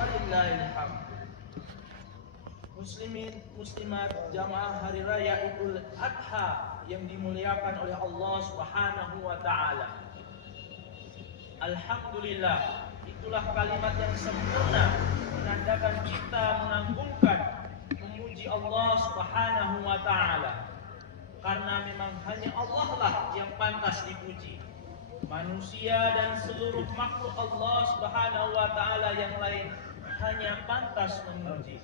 walillahil hamd. Muslimin muslimat jamaah hari raya Idul Adha yang dimuliakan oleh Allah Subhanahu wa taala. Alhamdulillah, itulah kalimat yang sempurna menandakan kita menanggungkan memuji Allah Subhanahu wa taala. Karena memang hanya Allah lah yang pantas dipuji. Manusia dan seluruh makhluk Allah Subhanahu wa taala yang lain hanya pantas memuji.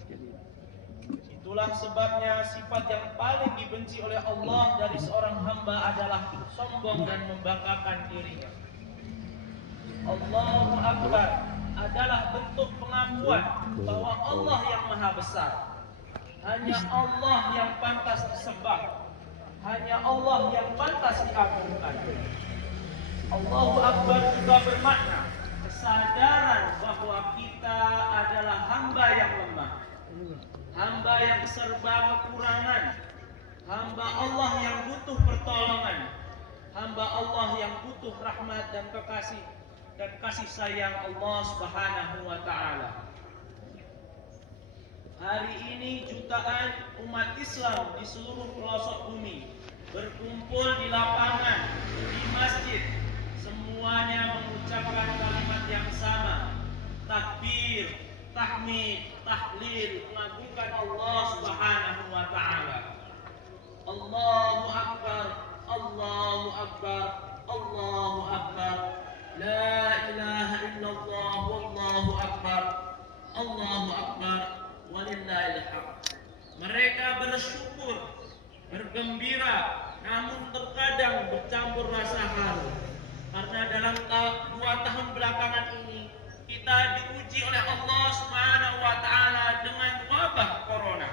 Itulah sebabnya sifat yang paling dibenci oleh Allah dari seorang hamba adalah sombong dan membanggakan dirinya. Allahu Akbar adalah bentuk pengakuan bahwa Allah yang maha besar. Hanya Allah yang pantas disembah. Hanya Allah yang pantas diagungkan. Allahu Akbar juga bermakna kesadaran bahwa kita adalah hamba yang lemah, hamba yang serba kekurangan, hamba Allah yang butuh pertolongan, hamba Allah yang butuh rahmat dan kasih sayang Allah Subhanahu wa taala. Hari ini jutaan umat Islam di seluruh pelosok bumi berkumpul di lapangan, di masjid. Semuanya mengucapkan kalimat yang sama. Takbir, tahmid, tahlil, mengagungkan Allah Subhanahu wa taala. Allahu Akbar, Allahu Akbar, Allahu Akbar. La ilaha illallah, wallahu akbar. Allahu akbar, walillahil hamd. Mereka bersyukur, bergembira, namun terkadang bercampur rasa haru. Karena dalam 2 tahun belakangan ini kita diuji oleh Allah Subhanahu wa taala dengan wabah corona.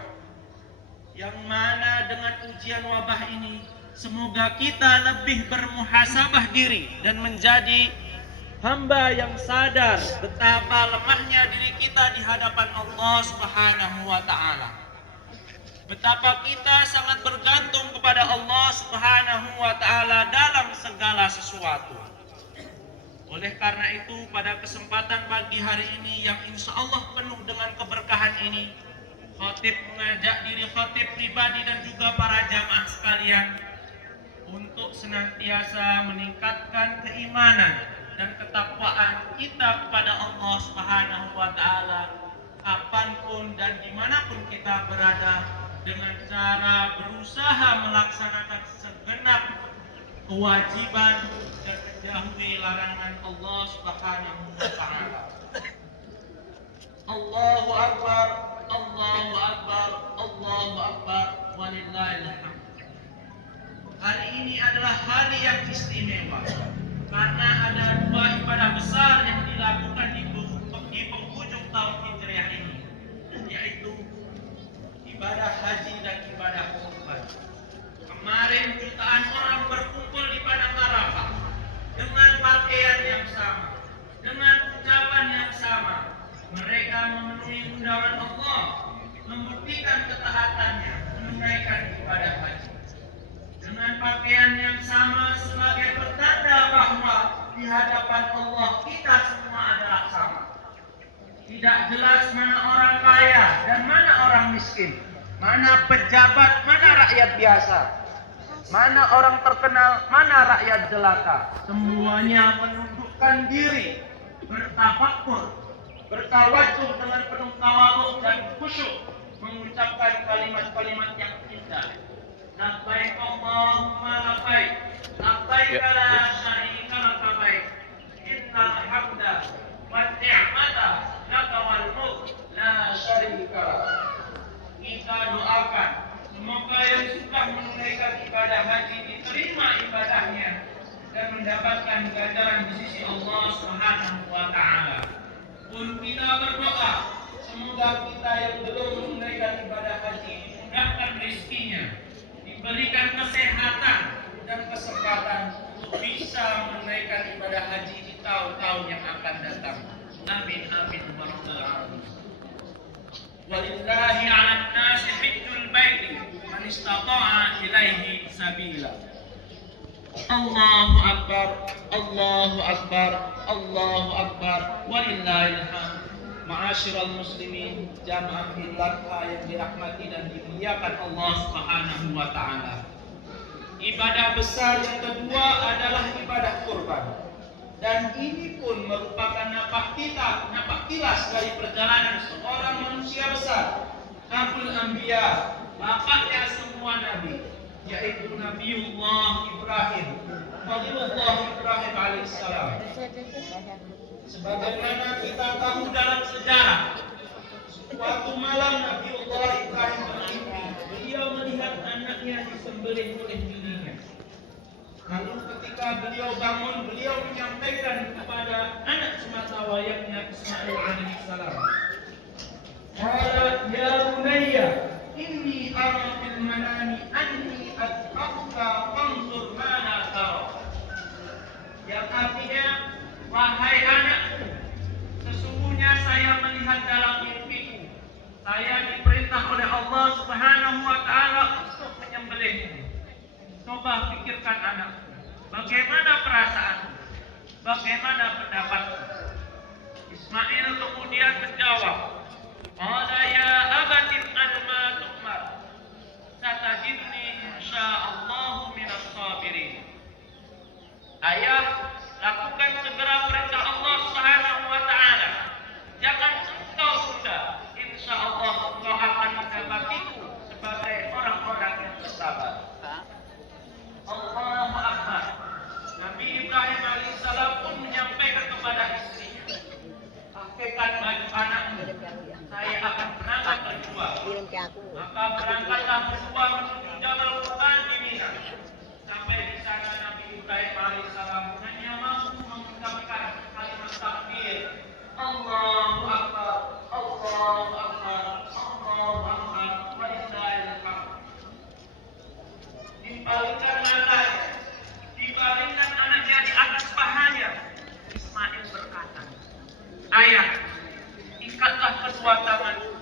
Yang mana dengan ujian wabah ini semoga kita lebih bermuhasabah diri dan menjadi hamba yang sadar betapa lemahnya diri kita di hadapan Allah Subhanahu wa taala. Betapa kita sangat bergantung kepada Allah Subhanahu wa taala dalam segala sesuatu. Oleh karena itu, pada kesempatan pagi hari ini yang insya Allah penuh dengan keberkahan ini, khatib mengajak diri khatib pribadi dan juga para jamaah sekalian untuk senantiasa meningkatkan keimanan dan ketakwaan kita kepada Allah Subhanahu wa taala kapanpun dan dimanapun kita berada, dengan cara berusaha melaksanakan segenap kewajiban dan menjauhi larangan Allah Subhanahu wa taala. Allahu Akbar, Allahu Akbar, Allahu Akbar, walillahil hamd. Hari ini adalah hari yang istimewa karena ada 2 ibadah besar yang dilakukan di penghujung tahun Hijriah ini, yaitu ibadah haji dan ibadah kurban. Kemarin jutaan orang berkumpul di padang Arafah dengan pakaian yang sama, dengan ucapan yang sama. Mereka memenuhi undangan Allah, membuktikan ketaatannya menunaikan ibadah haji. Dengan pakaian yang sama sebagai pertanda bahwa di hadapan Allah kita semua adalah sama. Tidak jelas mana orang kaya dan mana orang miskin, mana pejabat, mana rakyat biasa, mana orang terkenal, mana rakyat jelata. Semuanya menundukkan diri, bertafakur, bertawajuh dengan penuh tawadhu dan khusyuk, mengucapkan kalimat-kalimat yang indah. Labbaik Allahumma labbaik, labbaik la syarika laka labbaik, innal hamda wan ni'mata laka wal mulk la syarika lak. Kita doakan semoga yang sudah menunaikan ibadah haji diterima ibadahnya dan mendapatkan ganjaran di sisi Allah Subhanahu wa taala. Pun kita berdoa semoga kita yang belum menunaikan ibadah haji dimudahkan rezekinya, diberikan kesehatan dan kesempatan untuk bisa menunaikan ibadah haji di tahun-tahun yang akan datang. Amin amin wa rabbal alamin. Walillahi 'alan nasi hajjul baiti man istata'a ilaihi sabila. Allahu akbar, Allahu akbar, Allahu akbar, walillahil hamd. Ma'asyiral muslimin, jamaah Idul Adha yang dirahmati dan dimuliakan Allah Subhanahu wa taala. Ibadah besar yang kedua adalah ibadah kurban. Dan ini pun merupakan napak tilas dari perjalanan seorang manusia besar, Abul Anbiya, bapaknya semua nabi, yaitu Nabiullah Ibrahim, Khalilullah Ibrahim alaihissalam. Sebagaimana kita tahu dalam sejarah, suatu malam Nabiullah Ibrahim bermimpi. Beliau melihat anaknya disembelih oleh bibinya. Lalu ketika beliau bangun, beliau menyampaikan kepada anak semata wayangnya Ismail alaihissalam. Qala ya bunayya inni ara fil manami anni ad'uka fanzur mana tara. Yang artinya, wahai anakku, sesungguhnya saya melihat dalam mimpiku, saya diperintah oleh Allah Subhanahu wa taala untuk menyembelihmu. Coba pikirkan anakku, bagaimana perasaanmu? Bagaimana pendapatmu? Ismail kemudian menjawab, qala ya abati if'al ma tu'mar, satajidni insyaallah minas sabirin. Ayah, lakukan segera perintah Allah Subhanahu wa taala. Jangan engkau tunda. Insyaallah engkau akan mendapatiku sebagai orang-orang yang bersabar. Allahu Akbar. Nabi Ibrahim alaihissalam pun menyampaikan kepada istrinya, pakaikan baju anakmu, saya akan berangkat berdua. Maka berangkatlah berdua menuju Jabal Qurban di Mina. Sampai di sana Nabi Ibrahim alaihissalam hanya mampu mengucapkan kalimat takbir, Allahu Akbar, Allahu Akbar, Allahu Akbar, walillahil hamd. Dipalingkan matanya, dibaringkan anaknya di atas pahanya. Ismail berkata, ayah, ikatlah kedua tanganku